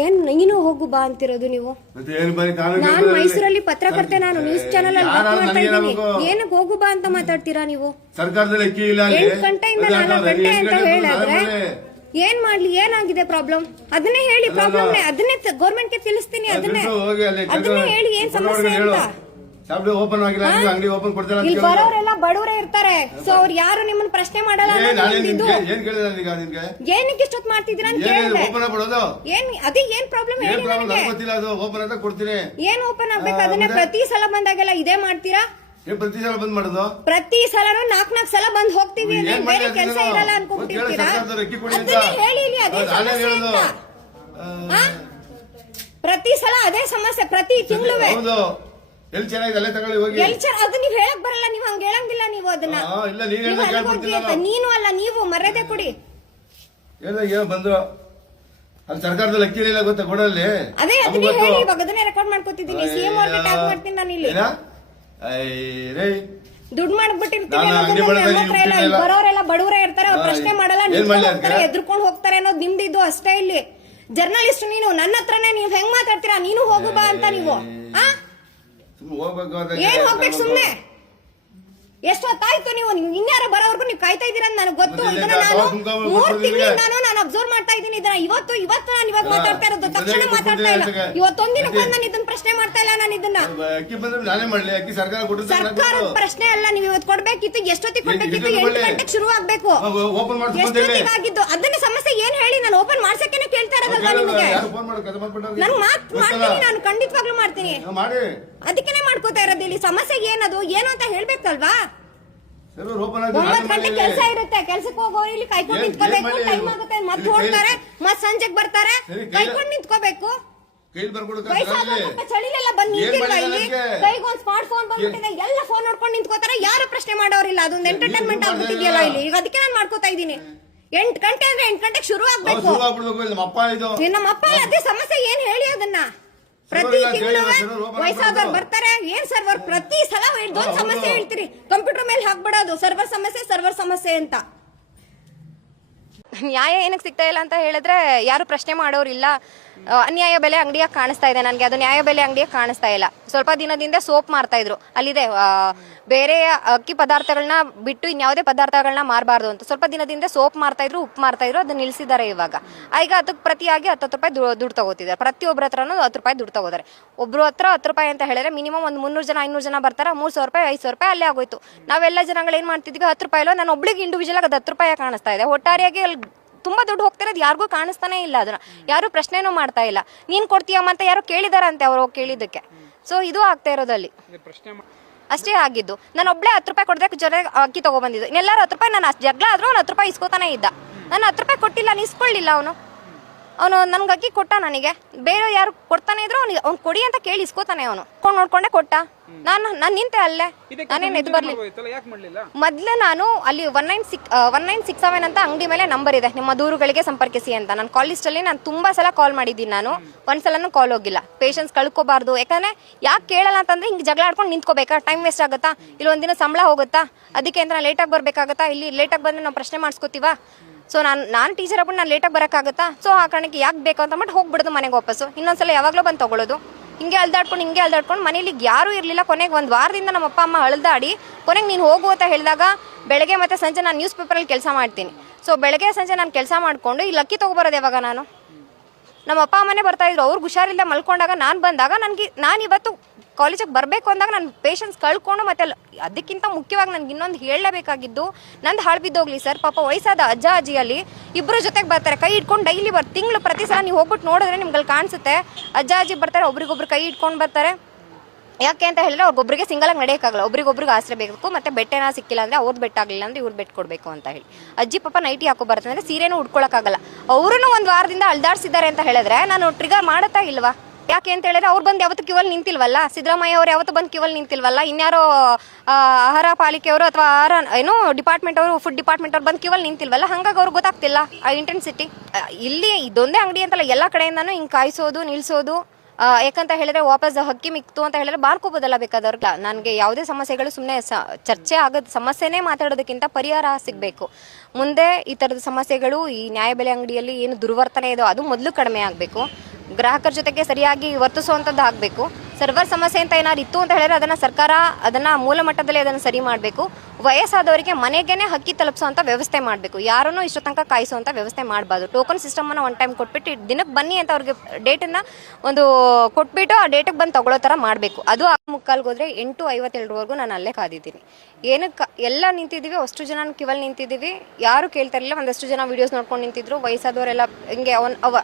ಏನ್ ನೀನು ಹೋಗು ಬಾ ಅಂತಿರೋದು ನೀವು? ನಾನು ಮೈಸೂರಲ್ಲಿ ಪತ್ರಕರ್ತೆ, ನಾನು ನ್ಯೂಸ್ ಚಾನೆಲ್ ಅಲ್ಲಿ ವರ್ಕ್ ಮಾಡ್ತಾ ಇದ್ದೀನಿ. ಏನಕ್ಕೆ ಹೋಗು ಬಾ ಅಂತ ಮಾತಾಡ್ತೀರಾ ನೀವು? ಸರ್ಕಾರದಲ್ಲಿ 8 ಗಂಟೆಯಿಂದ 4 ಗಂಟೆ ಅಂತ ಹೇಳಿದ್ರೆ ಏನ್ ಮಾಡ್ಲಿ? ಏನಾಗಿದೆ ಪ್ರಾಬ್ಲಮ್? ಅದನ್ನೇ ಹೇಳಿ. ಪ್ರಾಬ್ಲಮ್ ಅದನ್ನೇ ಗೌರ್ಮೆಂಟ್ ಗೆ ತಿಳಿಸ್ತೀನಿ. ಅದನ್ನೇ ಹೇಳಿ ಏನ್ ಸಮಸ್ಯೆ ಅಂತ. ಓಪನ್ ಆಗಿಲ್ಲ, ಅಂಗಡಿ ಓಪನ್ ಕೊಡ್ತಾರೆ. ಇಲ್ಲಿ ಬರೋರೆಲ್ಲ ಬಡವರೇ ಇರ್ತಾರೆ. ಸೊ ಅವ್ರು ಯಾರು ನಿಮ್ಮನ್ನ ಪ್ರಶ್ನೆ ಮಾಡಲ್ಲ. ಏನಕ್ಕೆ ಇಷ್ಟೊತ್ತು ಮಾಡ್ತಿದ್ದೀರಾ ಅಂತ ಕೇಳಿದೆ. ಅದೇ ಏನ್ ಪ್ರಾಬ್ಲಮ್ ಹೇಳಿ ನನಗೆ. ಏನ್ ಓಪನ್ ಆಗ್ಬೇಕು? ಅದನ್ನೇ ಪ್ರತಿ ಸಲ ಬಂದಾಗೆಲ್ಲ ಇದೇ ಮಾಡ್ತೀರಾ? ಪ್ರತಿ ಸಲ ಬಂದ್ ಮಾಡೋದು? ಪ್ರತಿ ಸಲನೂ 4 ಸಲ ಬಂದ್ ಹೋಗ್ತೀವಿ. ಬೇರೆ ಕೆಲಸ ಇರಲ್ಲ ಅನ್ಕೊಂಡ್ಬಿಟ್ಟಿರ್ತೀರಾ? ಹೇಳಿ ಅದೇ ಸಮಸ್ಯೆ ಅಂತ. ಪ್ರತಿ ಸಲ ಅದೇ ಸಮಸ್ಯೆ, ಪ್ರತಿ ತಿಂಗಳು. ಎಲ್ಲಿ ಚೆನ್ನಾಗಿದೆ ಅಲ್ಲೇ ತಗೊಳ್ಳಿ ಹೋಗಿ. ಅದು ನೀವ್ ಹೇಳಕ್ ಬರಲ್ಲ, ನೀವ್ ಹಂಗ ಹೇಳಂಗಿಲ್ಲ. ನೀವು ಅದನ್ನ ನೀನು ಅಲ್ಲ, ನೀವು ಮರ್ಯಾದೆ ಕೊಡಿ. ಬಂದ್ರು ಅಲ್ಲಿ ಸರ್ಕಾರದಲ್ಲಿ ಅಕ್ಕಿ ಇಲ್ಲ ಗೊತ್ತಾ ಕೊಡಲ್ಲಿ. ಅದೇ ಅದನ್ನೇ ಹೇಳಿ. ಇವಾಗ ಅದನ್ನೇ ರೆಕಾರ್ಡ್ ಮಾಡ್ಕೊತಿದ್ದೀನಿ. ಸಿಎಂ ಅವ್ರಿಗೆ ಟ್ಯಾಗ್ ಮಾಡ್ತೀನಿ ನಾನು ಇಲ್ಲಿ. ದುಡ್ಡು ಮಾಡ್ಬಿಟ್ಟಿರ್ತೀನಿ. ಬರೋರೆಲ್ಲ ಬಡವರೇ ಇರ್ತಾರೆ. ಅವ್ರು ಪ್ರಶ್ನೆ ಮಾಡಲ್ಲ, ಎದ್ರುಕೊಂಡು ಹೋಗ್ತಾರೆ ಅನ್ನೋದು ನಿಮ್ದಿದ್ದು ಅಷ್ಟೇ. ಇಲ್ಲಿ ಜರ್ನಲಿಸ್ಟ್ ನೀನು ನನ್ನ ಹತ್ರನೇ ನೀವ್ ಹೆಂಗ್ ಮಾತಾಡ್ತೀರಾ? ನೀನು ಹೋಗು ಬಾ ಅಂತ. ನೀವು ಏನ್ ಹೋಗ್ಬೇಕು ಸುಮ್ನೆ? ಎಷ್ಟೊತ್ತಾಯ್ತು? ನೀವು ಇನ್ಯಾರ ಬರೋವರೆಗೂ ನೀವು ಕಾಯ್ತಾ ಇದೀರ ಅಂತ ನನಗೆ ಗೊತ್ತು. ಇದನ್ನ ನಾನು 3 ತಿಂಗಳಿಂದ ನಾನು ಅಬ್ಸರ್ವ್ ಮಾಡ್ತಾ ಇದ್ದೀನಿ. ಇದನ್ನ ಇವತ್ತು ನಾನು ಇವಾಗ ಮಾತಾಡ್ತಾ ಇರೋದು. ತಕ್ಷಣ ಮಾತಾಡ್ತಾ ಇಲ್ಲ. ಇವತ್ತೊಂದಿನ ನಾನು ಇದನ್ನ ಪ್ರಶ್ನೆ ಮಾಡ್ತಾ ಇಲ್ಲ. ನಾನು ಇದನ್ನ ಸರ್ಕಾರದ ಪ್ರಶ್ನೆ ಅಲ್ಲ. ನೀವು ಇವತ್ತು ಕೊಡ್ಬೇಕಿತ್ತು. ಎಷ್ಟೊತ್ತಿಗೆ ಕೊಡ್ಬೇಕಿತ್ತು? 8 ಗಂಟೆಗೆ ಶುರು ಆಗ್ಬೇಕು. ಎಷ್ಟೊತ್ತಿಗೆ ಆಗಿದ್ದು? ಅದನ್ನ ಸಮಸ್ಯೆ ಏನ್ ಹೇಳಿ? ನಾನು ಓಪನ್ ಮಾಡ್ಸಕ್ಕೆ ಕೇಳ್ತಾ ಇರೋದಲ್ವಾ ನಿಮಗೆ? ನಾನು ಮಾಡ್ತೀನಿ. ನಾನು ಖಂಡಿತವಾಗ್ಲೂ ಮಾಡ್ತೀನಿ. ಅದಕ್ಕೇನೆ ಮಾಡ್ಕೋತಾ ಇರೋದು. ಇಲ್ಲಿ ಸಮಸ್ಯೆ ಏನದು ಏನು ಅಂತ ಹೇಳ್ಬೇಕಲ್ವಾ? 9 ಗಂಟೆ ಕೆಲಸ ಇರುತ್ತೆ. ಕೆಲ್ಸಕ್ಕೆ ಹೋಗೋರು ಇಲ್ಲಿ ಕಾಯ್ಕೊಂಡು ನಿಂತ್ಕೋಬೇಕು. ಟೈಮ್ ಆಗುತ್ತೆ, ಮತ್ತೆ ಹೋಗ್ತಾರೆ, ಮತ್ತೆ ಸಂಜೆಗೆ ಬರ್ತಾರೆ. ಕಾಯ್ಕೊಂಡು ನಿಂತ್ಕೋಬೇಕು. ಚಳಿಲೆಲ್ಲ ಬಂದ್ ನಿಂತಿಲ್ವಾ ಇಲ್ಲಿ? ಕೈಗೊಂದು ಸ್ಮಾರ್ಟ್ ಫೋನ್ ಬಂದ್ಬಿಟ್ಟಿದೆ. ಎಲ್ಲ ಫೋನ್ ನೋಡ್ಕೊಂಡು ನಿಂತ್ಕೋತಾರೆ. ಯಾರು ಪ್ರಶ್ನೆ ಮಾಡೋರಿಲ್ಲ. ಅದೊಂದು ಎಂಟರ್ಟೈನ್ಮೆಂಟ್ ಆಗ್ಬಿಟ್ಟಿದೆಯಲ್ಲ ಇಲ್ಲಿ. ಈಗ ಅದಕ್ಕೆ ನಾನು ಮಾಡ್ಕೋತಾ ಇದ್ದೀನಿ. 8 ಗಂಟೆ ಅಂದ್ರೆ 8 ಗಂಟೆಗೆ ಶುರು ಆಗ್ಬೇಕು. ನಮ್ಮ ಅಪ್ಪ ಅದೇ ಸಮಸ್ಯೆ ಏನ್ ಹೇಳಿ? ಅದನ್ನ ಪ್ರತಿ ತಿಂಗಳು ವಯಸ್ಸಾದವ್ರು ಬರ್ತಾರೆ. ಏನ್ ಸರ್ವರ್? ಪ್ರತಿ ಸಲ ಇದೊಂದು ಸಮಸ್ಯೆ ಹೇಳ್ತೀರಿ. ಕಂಪ್ಯೂಟರ್ ಮೇಲೆ ಹಾಕ್ಬಿಡೋದು ಸರ್ವರ್ ಸಮಸ್ಯೆ ಅಂತ. ನ್ಯಾಯ ಏನಕ್ಕೆ ಸಿಗ್ತಾ ಇಲ್ಲ ಅಂತ ಹೇಳಿದ್ರೆ ಯಾರು ಪ್ರಶ್ನೆ ಮಾಡೋರಿಲ್ಲ. ಅನ್ಯಾಯ ಬೆಲೆ ಅಂಗಡಿಯಾಗ ಕಾಣಿಸ್ತಾ ಇದೆ ನನಗೆ. ಅದು ನ್ಯಾಯ ಬೆಲೆ ಅಂಗಡಿಯಾಗ ಕಾಣಿಸ್ತಾ ಇಲ್ಲ. ಸ್ವಲ್ಪ ದಿನದಿಂದ ಸೋಪ್ ಮಾರ್ತಾ ಇದ್ರು. ಅಲ್ಲಿದೆ ಬೇರೆ ಅಕ್ಕಿ ಪದಾರ್ಥಗಳನ್ನ ಬಿಟ್ಟು ಇನ್ಯಾವುದೇ ಪದಾರ್ಥಗಳನ್ನ ಮಾರಬಾರ್ದು ಅಂತ. ಸ್ವಲ್ಪ ದಿನದಿಂದ ಸೋಪ್ ಮಾರ್ತಾ ಇದ್ರು, ಉಪ್ಪು ಮಾರ್ತಾ ಇದ್ರು. ಅದನ್ನ ನಿಲ್ಸಿದ್ದಾರೆ ಇವಾಗ. ಈಗ ಅದಕ್ಕೆ ಪ್ರತಿಯಾಗಿ 10 ರೂಪಾಯಿ ದುಡ್ಡು ತಗೋತಿದ್ದಾರೆ. ಪ್ರತಿಯೊಬ್ಬರ ಹತ್ರನೂ 10 ರೂಪಾಯಿ ದುಡ್ಡು ತಗೋತಾರೆ. ಒಬ್ರು ಹತ್ರ 10 ರೂಪಾಯಿ ಅಂತ ಹೇಳಿದ್ರೆ ಮಿನಿಮಮ್ ಒಂದು 300 ಜನ 500 ಜನ ಬರ್ತಾರೆ. 300 ರೂಪಾಯಿ 500 ರೂಪಾಯಿ ಅಲ್ಲೇ ಆಗೋಯ್ತು. ನಾವೆಲ್ಲ ಜನಗಳು ಏನ್ ಮಾಡ್ತಿದ್ವಿ? 10 ರೂಪಾಯಿಲೋ ನಾನು ಒಬ್ಳಿಗೆ ಇಂಡಿವಿಜುವಲ್ ಆಗಿ 10 ರೂಪಾಯಿ ಕಾಣಿಸ್ತಾ ಇದೆ. ಒಟ್ಟಾರೆಯಾಗಿ ಅಲ್ಲಿ ತುಂಬಾ ದುಡ್ಡು ಹೋಗ್ತಿರೋದು ಯಾರಿಗೂ ಕಾಣಿಸ್ತಾನೆ ಇಲ್ಲ. ಅದನ್ನ ಯಾರು ಪ್ರಶ್ನೆನೂ ಮಾಡ್ತಾ ಇಲ್ಲ. ನೀನ್ ಕೊಡ್ತೀಯಮ್ಮ ಅಂತ ಯಾರು ಕೇಳಿದಾರಂತೆ ಅವ್ರು ಕೇಳಿದ್ದಕ್ಕೆ. ಸೊ ಇದು ಆಗ್ತಾ ಇರೋದಲ್ಲಿ ಅಷ್ಟೇ ಆಗಿದ್ದು. ನಾನು ಒಬ್ಳೆ 10 ರೂಪಾಯಿ ಕೊಡದೆ ಜೊತೆ ಅಕ್ಕಿ ತಗೊಬಂದಿದ್ದು. ಇನ್ನೆಲ್ಲರೂ 10 ರೂಪಾಯಿ. ನಾನು ಜಗಳ ಆದ್ರೂ ಅವ್ನು 10 ರೂಪಾಯಿ ಇಸ್ಕೋತಾನೆ ಇದ್ದ. ನಾನು 10 ರೂಪಾಯಿ ಕೊಟ್ಟಿಲ್ಲ, ಇಸ್ಕೊಳ್ಳಿಲ್ಲ ಅವನು. ನನ್ಗೆ ಅಕ್ಕಿ ಕೊಟ್ಟ. ನನಗೆ ಬೇರೆ ಯಾರು ಕೊಡ್ತಾನೆ ಇದ್ರು ಅವ್ನು ಕೊಡಿ ಅಂತ ಕೇಳಿ ಇಸ್ಕೋತಾನೆ. ಅವನು ನೋಡ್ಕೊಂಡೆ ಕೊಟ್ಟ. ನಾನು ನಿಂತೆ ಅಲ್ಲೇ. ನಾನೇನು ಎದ್ದು ಬರ್ಲಿ? ಮೊದ್ಲೇ ನಾನು ಅಲ್ಲಿ 1967 ಅಂತ ಅಂಗಡಿ ಮೇಲೆ ನಂಬರ್ ಇದೆ, ನಿಮ್ಮ ದೂರುಗಳಿಗೆ ಸಂಪರ್ಕಿಸಿ ಅಂತ. ನಾನು ಕಾಲ್ ಲಿಸ್ಟ್ ಅಲ್ಲಿ ನಾನು ತುಂಬಾ ಸಲ ಕಾಲ್ ಮಾಡಿದ್ದೀನಿ. ನಾನು ಒಂದ್ಸಲನೂ ಕಾಲ್ ಹೋಗಿಲ್ಲ. ಪೇಷನ್ಸ್ ಕಳ್ಕೋಬಾರ್ದು. ಯಾಕಂದ್ರೆ ಯಾಕೆ ಕೇಳಲ್ಲ ಅಂತಂದ್ರೆ ಹಿಂಗೆ ಜಗಳ ಆಡ್ಕೊಂಡು ನಿಂತ್ಕೋಬೇಕಾ? ಟೈಮ್ ವೇಸ್ಟ್ ಆಗುತ್ತಾ? ಇಲ್ಲಿ ಒಂದಿನ ಸಂಬಳ ಹೋಗುತ್ತಾ? ಅದಕ್ಕೆ ಅಂತ ಲೇಟಾಗಿ ಬರ್ಬೇಕಾಗತ್ತಾ? ಇಲ್ಲಿ ಲೇಟಾಗಿ ಬಂದ್ರೆ ನಾವು ಪ್ರಶ್ನೆ ಮಾಡಿಸ್ಕೋತೀವಾ? ಸೊ ನಾನು ಟೀಚರ್ ಆಗ್ಬಿಟ್ಟು ನಾನು ಲೇಟಾಗಿ ಬರೋಕ್ಕಾಗತ್ತಾ? ಸೊ ಆ ಕಾರಣಕ್ಕೆ ಯಾಕೆ ಬೇಕು ಅಂತ ಅಂದ್ಬಿಟ್ಟು ಹೋಗ್ಬಿಡೋದು ಮನೆಗೆ ವಾಪಸ್ಸು. ಇನ್ನೊಂದ್ಸಲ ಯಾವಾಗಲೂ ಬಂದು ತಗೊಳ್ಳೋದು. ಹಿಂಗೆ ಅಳ್ದಾಡ್ಕೊಂಡು ಮನೇಲಿ ಯಾರೂ ಇರಲಿಲ್ಲ. ಕೊನೆಗೆ 1 ವಾರದಿಂದ ನಮ್ಮ ಅಪ್ಪ ಅಮ್ಮ ಅಳ್ದಾಡಿ ಕೊನೆಗೆ ನೀನು ಹೋಗು ಅಂತ ಹೇಳಿದಾಗ ಬೆಳಗ್ಗೆ ಮತ್ತು ಸಂಜೆ ನಾನು ನ್ಯೂಸ್ ಪೇಪರಲ್ಲಿ ಕೆಲಸ ಮಾಡ್ತೀನಿ. ಸೊ ಬೆಳಗ್ಗೆ ಸಂಜೆ ನಾನು ಕೆಲಸ ಮಾಡಿಕೊಂಡು ಇಲ್ಲಿ ಅಕ್ಕಿ ತೊಗೊಬರೋದು ಯಾವಾಗ? ನಮ್ಮ ಅಪ್ಪ ಅಮ್ಮನೇ ಬರ್ತಾಯಿದ್ರು. ಅವ್ರಿಗೆ ಹುಷಾರಿಲ್ಲ ಮಲ್ಕೊಂಡಾಗ ನಾನು ಬಂದಾಗ ನಾನು ಇವತ್ತು ಕಾಲೇಜಿಗೆ ಬರಬೇಕು ಅಂದಾಗ ನಾನು ಪೇಷನ್ಸ್ ಕಳ್ಕೊಂಡು ಮತ್ತೆ ಅದಕ್ಕಿಂತ ಮುಖ್ಯವಾಗಿ ನನಗೆ ಇನ್ನೊಂದು ಹೇಳಲೇಬೇಕಾಗಿದ್ದು, ನಂದು ಹಾಳು ಬಿದ್ದೋಗ್ಲಿ ಸರ್. ಪಾಪ ವಯಸ್ಸಾದ ಅಜ್ಜ ಅಜ್ಜಿಯಲ್ಲಿ ಇಬ್ಬರು ಜೊತೆಗೆ ಬರ್ತಾರೆ, ಕೈ ಇಟ್ಕೊಂಡು ಡೈಲಿ ತಿಂಗಳು ಪ್ರತಿ ಸಲ ನೀವು ಹೋಗ್ಬಿಟ್ಟು ನೋಡಿದ್ರೆ ನಿಮ್ಗೆ ಕಾಣಿಸುತ್ತೆ. ಅಜ್ಜ ಅಜ್ಜಿ ಬರ್ತಾರೆ, ಒಬ್ರಿಗೊಬ್ರು ಕೈ ಇಟ್ಕೊಂಡು ಬರ್ತಾರೆ. ಯಾಕೆ ಅಂತ ಹೇಳಿದ್ರೆ ಅವ್ರಿಗೊಬ್ರಿಗೆ ಸಿಂಗಲಾಗಿ ನಡೆಯೋಕ್ಕಾಗಲ್ಲ. ಒಬ್ರಿಗೊಬ್ರಿಗೆ ಆಸರೆ ಬೇಕು. ಮತ್ತೆ ಬೆಟ್ಟೆನ ಸಿಕ್ಕಿಲ್ಲ ಅಂದರೆ ಅವ್ರದ್ದು ಬೆಟ್ಟ ಆಗಲಿಲ್ಲ ಅಂದರೆ ಇವ್ರು ಬೆಟ್ಟು ಕೊಡಬೇಕು ಅಂತ ಹೇಳಿ. ಅಜ್ಜಿ ಪಾಪ ನೈಟಿ ಹಾಕೋ ಬರ್ತದೆ ಅಂದರೆ ಸೀರೆನೂ ಉಟ್ಕೊಳ್ಳೋಕ್ಕಾಗಲ್ಲ. ಅವ್ರನ್ನೂ 1 ವಾರದಿಂದ ಅಳ್ದಾಡ್ಸಿದ್ದಾರೆ ಅಂತ ಹೇಳಿದ್ರೆ ನಾನು ಟ್ರಿಗರ್ ಮಾಡುತ್ತಾ ಇಲ್ವಾ? ಯಾಕೆ ಅಂತ ಹೇಳಿದ್ರೆ ಅವ್ರು ಬಂದು ಯಾವತ್ತು ಕಿವಲ್ ನಿಂತಿಲ್ವಲ್ಲ. ಸಿದ್ದರಾಮಯ್ಯ ಅವ್ರು ಯಾವತ್ತು ಬಂದು ಕಿವಲ್ ನಿಂತಿಲ್ವಲ್ಲ. ಇನ್ಯಾರೋ ಆಹಾರ ಪಾಲಿಕೆಯವರು ಅಥವಾ ಡಿಪಾರ್ಟ್ಮೆಂಟ್ ಅವರು, ಫುಡ್ ಡಿಪಾರ್ಟ್ಮೆಂಟ್ ಅವ್ರು ಬಂದು ಕಿವಲ್ ನಿಂತಿಲ್ವಲ್ಲ. ಹಾಗಾಗಿ ಅವ್ರಿಗೆ ಗೊತ್ತಾಗ್ತಿಲ್ಲ ಆ ಇಂಟೆನ್ಸಿಟಿ. ಇಲ್ಲಿ ಇದೊಂದೇ ಅಂಗಡಿ ಅಂತಲ್ಲ, ಎಲ್ಲ ಕಡೆಯಿಂದನೂ ಹಿಂಗೆ ಕಾಯಿಸೋದು, ನಿಲ್ಸೋದು, ಯಾಕಂತ ಹೇಳಿದ್ರೆ ವಾಪಸ್ ಅಕ್ಕಿ ಮಿಕ್ತು ಅಂತ ಹೇಳಿದ್ರೆ ಬಾರ್ಕೋಬೋದಲ್ಲ ಬೇಕಾದವ್ರಿಗೆ. ನನಗೆ ಯಾವುದೇ ಸಮಸ್ಯೆಗಳು ಸುಮ್ಮನೆ ಚರ್ಚೆ ಆಗೋದು ಸಮಸ್ಯೆನೇ ಮಾತಾಡೋದಕ್ಕಿಂತ ಪರಿಹಾರ ಸಿಗಬೇಕು. ಮುಂದೆ ಈ ಥರದ ಸಮಸ್ಯೆಗಳು ಈ ನ್ಯಾಯಬೆಲೆ ಅಂಗಡಿಯಲ್ಲಿ ಏನು ದುರ್ವರ್ತನೆ ಇದೋ ಅದು ಮೊದಲು ಕಡಿಮೆ ಆಗಬೇಕು. ಗ್ರಾಹಕರ ಜೊತೆಗೆ ಸರಿಯಾಗಿ ವರ್ತಿಸುವಂಥದ್ದು ಆಗಬೇಕು. ಸರ್ವರ್ ಸಮಸ್ಯೆ ಅಂತ ಏನಾದ್ರು ಇತ್ತು ಅಂತ ಹೇಳಿದ್ರೆ ಅದನ್ನು ಸರ್ಕಾರ ಅದನ್ನು ಮೂಲ ಮಟ್ಟದಲ್ಲಿ ಅದನ್ನು ಸರಿ ಮಾಡಬೇಕು. ವಯಸ್ಸಾದವರಿಗೆ ಮನೆಗೇನೆ ಅಕ್ಕಿ ತಲುಪಿಸುವಂಥ ವ್ಯವಸ್ಥೆ ಮಾಡಬೇಕು. ಯಾರನ್ನೂ ಇಷ್ಟು ತನಕ ಕಾಯಿಸುವಂಥ ವ್ಯವಸ್ಥೆ ಮಾಡಬಾರ್ದು. ಟೋಕನ್ ಸಿಸ್ಟಮನ್ನು ಒನ್ ಟೈಮ್ ಕೊಟ್ಬಿಟ್ಟು ದಿನಕ್ಕೆ ಬನ್ನಿ ಅಂತ ಅವ್ರಿಗೆ ಡೇಟನ್ನು ಒಂದು ಕೊಟ್ಬಿಟ್ಟು ಆ ಡೇಟಿಗೆ ಬಂದು ತಗೊಳ್ಳೋ ಥರ ಮಾಡಬೇಕು. ಅದು 6:45 ಹೋದರೆ 8:57ವರೆಗೂ ನಾನು ಅಲ್ಲೇ ಕಾದಿದ್ದೀನಿ. ಏನಕ್ಕೆ ಎಲ್ಲ ನಿಂತಿದ್ದೀವಿ, ಅಷ್ಟು ಜನ ಕ್ಯೂವಲ್ಲಿ ನಿಂತಿದ್ದೀವಿ, ಯಾರು ಕೇಳ್ತಾ ಇರಲಿಲ್ಲ. ಒಂದಷ್ಟು ಜನ ವೀಡಿಯೋಸ್ ನೋಡ್ಕೊಂಡು ನಿಂತಿದ್ರು, ವಯಸ್ಸಾದವರೆಲ್ಲ ಹಿಂಗೆ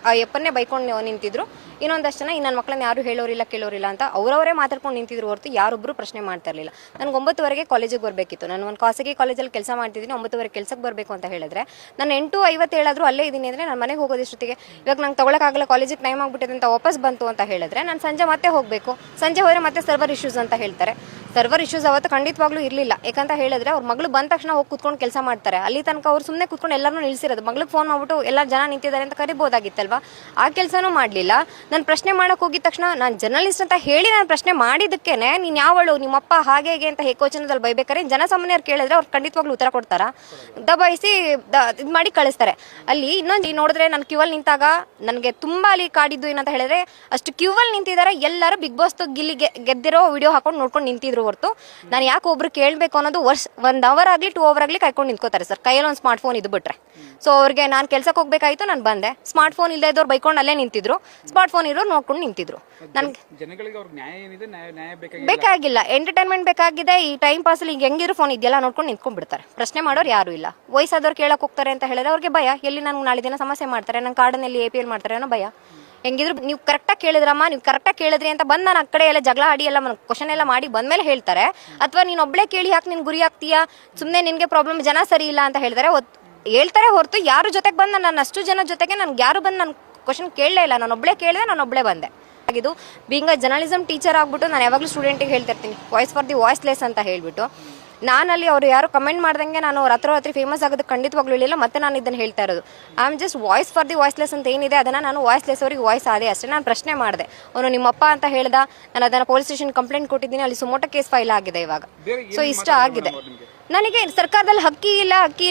ಆ ಯಪ್ಪನ್ನೇ ಬೈಕೊಂಡು ನಿಂತಿದ್ರು. ಇನ್ನೊಂದಷ್ಟು ಜನ ನನ್ನ ಮಕ್ಕಳನ್ನ ಯಾರು ಹೇಳೋರಿಲ್ಲ ಕೇಳೋರಿಲ್ಲ ಅಂತ ಅವರವರೇ ಮಾತಾಡ್ಕೊಂಡು ನಿಂತಿದ್ರು ಹೊರತು ಯಾರೊಬ್ಬರು ಪ್ರಶ್ನೆ ಮಾಡ್ತಾ ಇರಲಿಲ್ಲ. ನನಗೆ 9:00ವರೆಗೆ ಕಾಲೇಜಿಗೆ ಬರಬೇಕಿತ್ತು. ನಾನು ಒಂದು ಖಾಸಗಿ ಕಾಲೇಜಲ್ಲಿ ಕೆಲಸ ಮಾಡ್ತಿದ್ದೀನಿ. 9:00ವರೆಗೆ ಕೆಲಸಕ್ಕೆ ಬರಬೇಕು ಅಂತ ಹೇಳಿದ್ರೆ ನಾನು 8:57 ಅಲ್ಲೇ ಇದ್ದೀನಿ ಅಂದರೆ ನಾನು ಮನೆಗೆ ಹೋಗೋದಿಷ್ಟೊತ್ತಿಗೆ ಇವಾಗ ನಂಗೆ ತೊಗೊಳಕ್ಕಾಗಲ್ಲ, ಕಾಲೇಜಿಗೆ ಟೈಮ್ ಆಗಿಬಿಟ್ಟಿದೆ ಅಂತ ವಾಪಸ್ ಬಂತು ಅಂತ ಹೇಳಿದ್ರೆ ನಾನು ಸಂಜೆ ಮತ್ತೆ ಹೋಗಬೇಕು. ಸಂಜೆ ಹೋದರೆ ಮತ್ತೆ ಸರ್ವರ್ ಇಶ್ಯೂಸ್ ಅಂತ ಹೇಳ್ತಾರೆ. ಸರ್ವರ್ ಇಶ್ಯೂಸ್ ಅವತ್ತು ಖಂಡಿತವಾಗ್ಲೂ ಇರಲಿಲ್ಲ. ಯಾಕಂತ ಹೇಳಿದ್ರೆ ಅವ್ರ ಮಗಳು ಬಂದ ತಕ್ಷಣ ಹೋಗಿ ಕೂತ್ಕೊಂಡು ಕೆಲಸ ಮಾಡ್ತಾರೆ. ಅಲ್ಲಿ ತನಕ ಅವ್ರು ಸುಮ್ಮನೆ ಕೂತ್ಕೊಂಡು ಎಲ್ಲರೂ ನಿಲ್ಲಿಸಿರೋದು. ಮಗಳಿಗೆ ಫೋನ್ ಮಾಡ್ಬಿಟ್ಟು ಎಲ್ಲ ಜನ ನಿಂತಿದ್ದಾರೆ ಅಂತ ಕರಿಬೋದಾಗಿತ್ತಲ್ವಾ. ಆ ಕೆಲಸನೂ ಮಾಡಲಿಲ್ಲ. ನಾನು ಪ್ರಶ್ನೆ ಮಾಡೋಕೆ ಹೋಗಿದ ತಕ್ಷಣ ನಾನು ಜರ್ನಲಿಸ್ಟ್ ಅಂತ ಹೇಳಿ ನಾನು ಪ್ರಶ್ನೆ ಮಾಡಿದ್ದಕ್ಕೇನೆ ನೀನು ಯಾವಳು, ನಿಮ್ಮಪ್ಪ ಹಾಗೆ ಹೇಗೆ ಅಂತ ಏಕವಚನದಲ್ಲಿ ಬೈಬೇಕಾದ್ರೆ ಜನಸಾಮಾನ್ಯರು ಕೇಳಿದ್ರೆ ಅವ್ರು ಖಂಡಿತವಾಗ್ಲೂ ಉತ್ತರ ಕೊಡ್ತಾರಾ? ದಬಾಯಿಸಿ ಇದು ಮಾಡಿ ಕಳಿಸ್ತಾರೆ. ಅಲ್ಲಿ ಇನ್ನೊಂದು ನೋಡಿದ್ರೆ ನಾನು ಕ್ಯೂವಲ್ಲಿ ನಿಂತಾಗ ನನಗೆ ತುಂಬ ಅಲ್ಲಿ ಕಾಡಿದ್ದು ಏನಂತ ಹೇಳಿದ್ರೆ ಅಷ್ಟು ಕ್ಯೂವಲ್ಲಿ ನಿಂತಿದ್ದಾರೆ ಎಲ್ಲರೂ ಬಿಗ್ ಬಾಸ್ ಗಿಲ್ಲಿ ಗೆದ್ದಿರೋ ವಿಡಿಯೋ ಹಾಕೊಂಡು ನೋಡ್ಕೊಂಡು ನಿಂತಿದ್ರು ಹೊರತು ನಾನು ಯಾಕೆ ಒಬ್ರು ಕೇಳಬೇಕು ಅನ್ನೋದು 1 ಅವರ್ ಆಗಲಿ 2 ಅವರ್ ಆಗಲಿ ಕಾಯ್ಕೊಂಡು ನಿಂತ್ಕೋತಾರೆ ಸರ್. ಕೈಯಲ್ಲಿ ಒಂದು ಸ್ಮಾರ್ಟ್ ಫೋನ್ ಇದು ಬಿಟ್ರೆ. ಸೊ ಅವ್ರಿಗೆ ನಾನು ಕೆಲ್ಸಕ್ಕೆ ಹೋಗ್ಬೇಕಾಯ್ತು, ನಾನು ಬಂದೆ. ಸ್ಮಾರ್ಟ್ ಫೋನ್ ಇಲ್ಲದೆ ಇದ್ದವ್ರು ಬೈಕೊಂಡು ಅಲ್ಲೇ ನಿಂತಿದ್ರು, ಸ್ಮಾರ್ಟ್ ಫೋನ್ ಇರೋರು ನೋಡ್ಕೊಂಡು ನಿಂತಿದ್ರು. ನನ್ಗೆ ಜನಗಳಿಗೆ ಅವ್ರಿಗೆ ನ್ಯಾಯ ಏನಿದೆ ನ್ಯಾಯ ಬೇಕಾಗಿಲ್ಲ, ಎಂಟರ್ಟೈನ್ಮೆಂಟ್ ಬೇಕಾಗಿದೆ. ಈ ಟೈಮ್ ಪಾಸಲ್ಲಿ ಈಗ ಹೆಂಗಿರೋ ಫೋನ್ ಇದೆಯಲ್ಲ ನೋಡ್ಕೊಂಡು ನಿಂತ್ಕೊಂಡ್ಬಿಡ್ತಾರೆ. ಪ್ರಶ್ನೆ ಮಾಡೋರು ಯಾರು ಇಲ್ಲ. ವಯಸ್ಸಾದವ್ರು ಕೇಳಕ್ಕೆ ಹೋಗ್ತಾರೆ ಅಂತ ಹೇಳಿದ್ರೆ ಅವ್ರಿಗೆ ಭಯ, ಎಲ್ಲಿ ನನಗೆ ನಾಳೆ ದಿನ ಸಮಸ್ಯೆ ಮಾಡ್ತಾರೆ, ನನ್ನ ಕಾರ್ಡನಲ್ಲಿ APL ಮಾಡ್ತಾರೆ ಅನ್ನೋ ಭಯ. ಹೆಂಗಿದ್ರು ನೀವು ಕರೆಕ್ಟಾಗಿ ಕೇಳಿದ್ರಮ್ಮ, ನೀವು ಕರೆಕ್ಟಾಗಿ ಕೇಳಿದ್ರಿ ಅಂತ ಬಂದು ನಾನು ಆ ಕಡೆ ಎಲ್ಲ ಜಗಳ ಆಡಿ ಎಲ್ಲ ಕ್ವಶನ್ ಎಲ್ಲ ಮಾಡಿ ಬಂದಮೇಲೆ ಹೇಳ್ತಾರೆ. ಅಥವಾ ನೀನು ಒಬ್ಬಳೇ ಕೇಳಿ ಹಾಕಿ ನೀನು ಗುರಿ ಆಗ್ತೀಯಾ, ಸುಮ್ಮನೆ ನಿನಗೆ ಪ್ರಾಬ್ಲಮ್, ಜನ ಸರಿ ಇಲ್ಲ ಅಂತ ಹೇಳ್ತಾರೆ ಹೊರತು ಯಾರು ಜೊತೆಗೆ ಬಂದು ನಾನು ಅಷ್ಟು ಜನ ಜೊತೆಗೆ ನನಗೆ ಯಾರು ಬಂದು ನಾನು ಕ್ವಶನ್ ಕೇಳಲೇ ಇಲ್ಲ. ನಾನು ಒಬ್ಬಳೇ ಕೇಳಿದೆ, ನಾನು ಒಬ್ಬಳೇ ಬಂದೆ. ಆಗಿದ್ದು ಬೀಂಗ್ ಅ ಜರ್ನಲಿಸಮ್ ಟೀಚರ್ ಆಗ್ಬಿಟ್ಟು ನಾನು ಯಾವಾಗಲೂ ಸ್ಟೂಡೆಂಟಿಗೆ ಹೇಳ್ತಿರ್ತೀನಿ ವಾಯ್ಸ್ ಫಾರ್ ದಿ ವಾಯ್ಸ್ಲೆಸ್ ಅಂತ ಹೇಳ್ಬಿಟ್ಟು. ನಾನಲ್ಲಿ ಅವರು ಯಾರು ಕಮೆಂಟ್ ಮಾಡ್ದಂಗೆ ನಾನು ರಾತ್ರಿ ಫೇಮಸ್ ಆಗೋದಕ್ಕೆ ಖಂಡಿತವಾಗ್ಲೂ ಇರಲಿಲ್ಲ. ಮತ್ತೆ ನಾನು ಇದನ್ನು ಹೇಳ್ತಾ ಇರೋದು I am just voice for the voiceless ಅಂತ ಏನಿದೆ ಅದನ್ನು ನಾನು ವಾಯ್ಸ್ಲೆಸ್ ಅವ್ರಿಗೆ ವಾಯ್ಸ್ ಆದೆ ಅಷ್ಟೇ. ನಾನು ಪ್ರಶ್ನೆ ಮಾಡಿದೆ, ಅವನು ನಿಮ್ಮಪ್ಪ ಅಂತ ಹೇಳ್ದ. ನಾನು ಅದನ್ನು ಪೊಲೀಸ್ ಸ್ಟೇಷನ್ ಕಂಪ್ಲೇಂಟ್ ಕೊಟ್ಟಿದ್ದೀನಿ. ಅಲ್ಲಿ ಸುಮೋಟೋ ಕೇಸ್ ಫೈಲ್ ಆಗಿದೆ ಇವಾಗ. ಸೊ ಇಷ್ಟ ಆಗಿದೆ ನನಗೆ. ಸರ್ಕಾರದಲ್ಲಿ ಅಕ್ಕಿ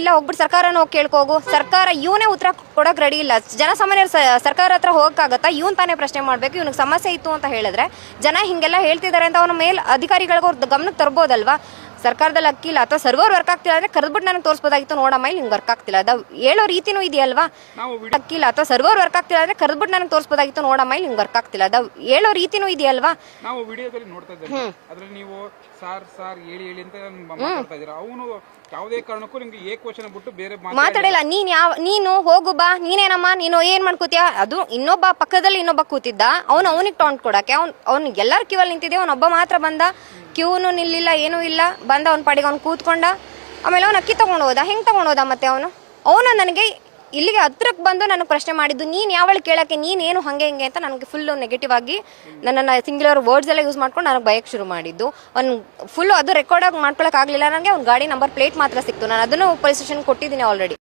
ಇಲ್ಲ ಹೋಗ್ಬಿಟ್ಟು ಸರ್ಕಾರನ ಹೋಗಿ ಕೇಳ್ಕೋಗು. ಸರ್ಕಾರ ಇವನೇ ಉತ್ತರ ಕೊಡೋಕೆ ರೆಡಿ ಇಲ್ಲ. ಜನಸಾಮಾನ್ಯರು ಸರ್ಕಾರ ಹತ್ರ ಹೋಗೋಕ್ಕಾಗತ್ತಾ? ಇವನ್ ತಾನೇ ಪ್ರಶ್ನೆ ಮಾಡಬೇಕು. ಇವನಿಗೆ ಸಮಸ್ಯೆ ಇತ್ತು ಅಂತ ಹೇಳಿದ್ರೆ ಜನ ಹಿಂಗೆಲ್ಲ ಹೇಳ್ತಿದ್ದಾರೆ ಅಂತ ಅವನ ಮೇಲೆ ಅಧಿಕಾರಿಗಳಿಗೆ ಅವ್ರ ಗಮನಕ್ಕೆ ತರ್ಬೋದಲ್ವಾ. ಸರ್ಕಾರದಲ್ಲಿ ಅಕ್ಕಿ ಇಲ್ಲ ಅಥವಾ ಸರ್ವರ್ ವರ್ಕ್ ಆಗ್ತಿಲ್ಲ ಅಂದ್ರೆ ಕರೆದ್ಬಿಟ್ಟು ನನಗೆ ತೋರಿಸ್ಬೋದಾಗಿತ್ತು, ನೋಡಮ್ಮ ಇಲ್ಲಿ ಹಿಂಗೆ ವರ್ಕ್ ಆಗ್ತಿಲ್ಲ. ಅದು ಹೇಳೋ ರೀತಿನೂ ಇದೆಯಲ್ವಾ. ಅಕ್ಕಿ ಇಲ್ಲ ಅಥವಾ ಸರ್ವರ್ ವರ್ಕ್ ಆಗ್ತಿಲ್ಲ ಅಂದ್ರೆ ಕರೆದ್ಬಿಟ್ಟು ನನಗೆ ತೋರಿಸ್ಬೋದಾಗಿತ್ತು, ನೋಡಮ್ಮ ಇಲ್ಲಿ ಹಿಂಗೆ ವರ್ಕ್ ಆಗ್ತಿಲ್ಲ. ಅದು ಹೇಳೋ ರೀತಿನೂ ಇದೆಯಲ್ವಾ. ನಾವು ವಿಡಿಯೋದಲ್ಲಿ ನೋಡ್ತಾ ಇದ್ದೇವೆ, ಅದ್ರಲ್ಲಿ ನೀವು ಸಾರ್ ಹೇಳಿ ಅಂತ ಮಾತಾಡ್ತಾ ಇದ್ದೀರಾ. ಅವನು ಯಾವುದೇ ಕಾರಣಕ್ಕೂ ನಿಮ್ಗೆ ಏಕವಚನ ಬಿಟ್ಟು ಬೇರೆ ಮಾತಾಡಿಲ್ಲ. ನೀನು ಹೋಗು ಬಾ, ನೀನೇನಮ್ಮ, ನೀನು ಏನ್ ಮಾಡ್ಕೋತೀಯ. ಅದು ಇನ್ನೊಬ್ಬ ಪಕ್ಕದಲ್ಲಿ ಇನ್ನೊಬ್ಬ ಕೂತಿದ್ದ, ಅವನಿಗೆ ಟೌಂಟ್ ಕೊಡಕ್ಕೆ ಅವ್ನು ಎಲ್ಲರ ಕ್ಯೂವಲ್ಲಿ ನಿಂತಿದ್ದೆ. ಅವನೊಬ್ಬ ಮಾತ್ರ ಬಂದ, ಕ್ಯೂನು ನಿಲ್ಲಿಲ್ಲ, ಏನೂ ಇಲ್ಲ, ಬಂದ ಅವ್ನ ಪಾಡಿಗೆ ಅವ್ನು ಕೂತ್ಕೊಂಡ. ಆಮೇಲೆ ಅವ್ನು ಅಕ್ಕಿ ತಗೊಂಡು ಹೋದ. ಹೆಂಗೆ ತಗೊಂಡು ಹೋದ ಮತ್ತೆ ಅವನು ನನಗೆ ಇಲ್ಲಿಗೆ ಹತ್ರಕ್ಕೆ ಬಂದು ನನಗೆ ಪ್ರಶ್ನೆ ಮಾಡಿದ್ದು, ನೀನು ಯಾವಳು ಕೇಳೋಕ್ಕೆ, ನೀನೇನು ಹಾಗೆ ಹಿಂಗೆ ಅಂತ ನನಗೆ ಫುಲ್ಲು ನೆಗೆಟಿವ್ ಆಗಿ ನನ್ನನ್ನು ಸಿಂಗ್ಯುಲರ್ ವರ್ಡ್ಸ್ ಎಲ್ಲ ಯೂಸ್ ಮಾಡ್ಕೊಂಡು ನನಗೆ ಭಯಕ್ಕೆ ಶುರು ಮಾಡಿದ್ದು. ಅವ್ನು ಫುಲ್ಲು ಅದು ರೆಕಾರ್ಡಾಗಿ ಮಾಡ್ಕೊಳಕ್ಕಾಗಲಿಲ್ಲ ನನಗೆ. ಅವ್ನ ಗಾಡಿ ನಂಬರ್ ಪ್ಲೇಟ್ ಮಾತ್ರ ಸಿಕ್ತು. ನಾನು ಅದನ್ನು ಪೊಲೀಸ್ ಸ್ಟೇಷನ್ ಕೊಟ್ಟಿದ್ದೀನಿ ಆಲ್ರೆಡಿ.